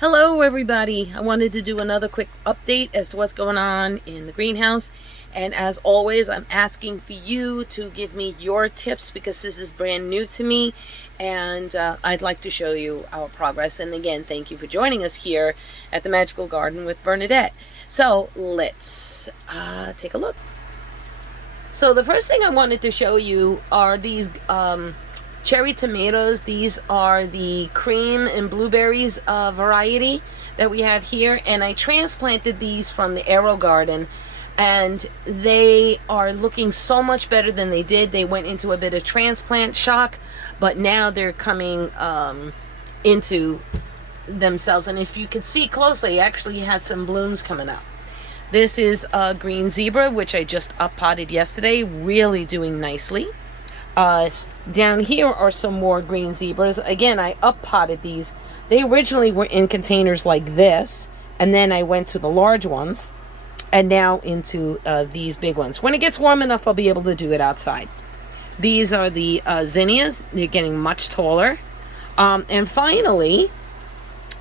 Hello everybody. I wanted to do another quick update as to what's going on in the greenhouse. And as always, I'm asking for you to give me your tips because this is brand new to me and I'd like to show you our progress. And again, thank you for joining us here at the Magical Garden with Bernadette. So let's take a look. So the first thing I wanted to show you are these cherry tomatoes. These are the cream and blueberries variety that we have here, and I transplanted these from the Aero Garden, and they are looking so much better than they did. They went into a bit of transplant shock, but now they're coming into themselves, and if you could see closely, it actually has some blooms coming up. This is a green zebra, which I just up potted yesterday, really doing nicely. Down here are some more green zebras. Again, I up potted these. They originally were in containers like this, and then I went to the large ones, and now into these big ones. When it gets warm enough, I'll be able to do it outside. These are the zinnias. They're getting much taller. And finally,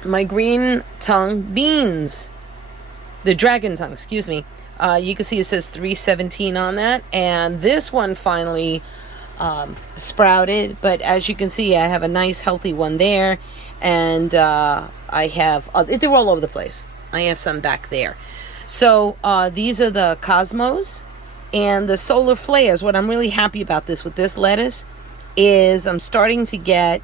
my green tongue beans. The dragon tongue, excuse me. You can see it says 317 on that, and this one finally sprouted, but as you can see, I have a nice healthy one there, and I have they're all over the place. I have some back there. So these are the cosmos and the solar flares. What I'm really happy about with this lettuce is I'm starting to get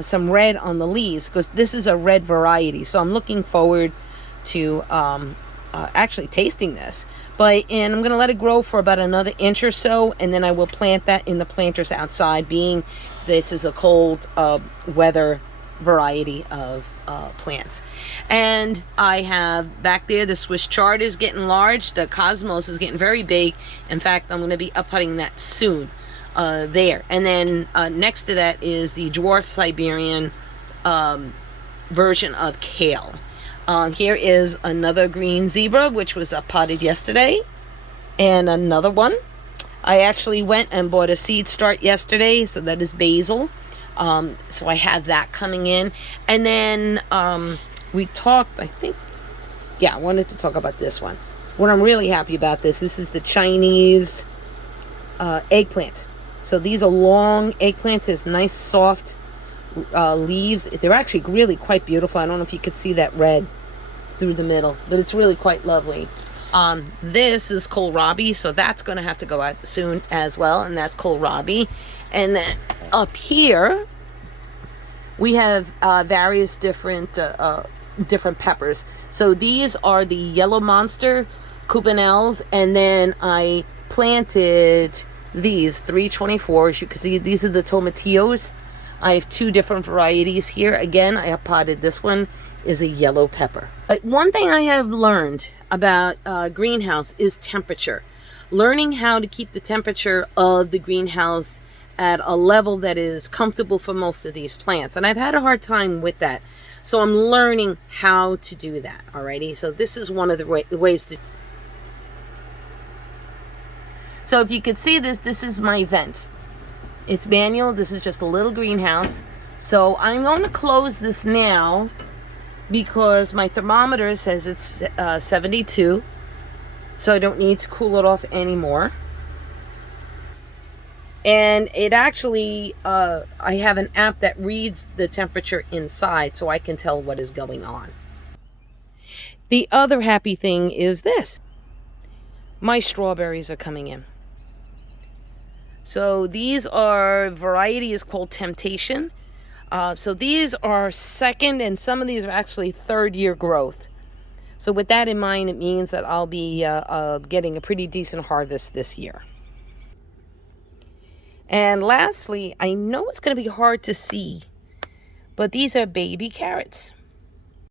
some red on the leaves, because this is a red variety, so I'm looking forward to actually tasting this. And I'm going to let it grow for about another inch or so, and then I will plant that in the planters outside, being this is a cold weather variety of plants. And I have back there the Swiss chard is getting large. The cosmos is getting very big. In fact, I'm going to be up-putting that soon there. And then next to that is the dwarf Siberian version of kale. Here is another green zebra, which was potted yesterday, and another one. I actually went and bought a seed start yesterday, so that is basil. So I have that coming in. And then we talked, I wanted to talk about this one. What I'm really happy about this is the Chinese eggplant. So these are long eggplants. It's nice, soft leaves. They're actually really quite beautiful. I don't know if you could see that red through the middle, but it's really quite lovely. This is kohlrabi, so that's going to have to go out soon as well, and that's kohlrabi. And then up here we have various different peppers. So these are the yellow monster couponels, and then I planted these 324s. You can see these are the tomatillos. I have two different varieties here. Again, I have potted. This one is a yellow pepper. But one thing I have learned about greenhouse is temperature. Learning how to keep the temperature of the greenhouse at a level that is comfortable for most of these plants. And I've had a hard time with that. So I'm learning how to do that, alrighty? So this is one of the ways to... So if you could see this is my vent. It's manual. This is just a little greenhouse. So I'm going to close this now because my thermometer says it's 72. So I don't need to cool it off anymore. And it actually, I have an app that reads the temperature inside so I can tell what is going on. The other happy thing is this. My strawberries are coming in. So these are, variety is called Temptation. So these are second, and some of these are actually third year growth. So with that in mind, it means that I'll be getting a pretty decent harvest this year. And lastly, I know it's going to be hard to see, but these are baby carrots.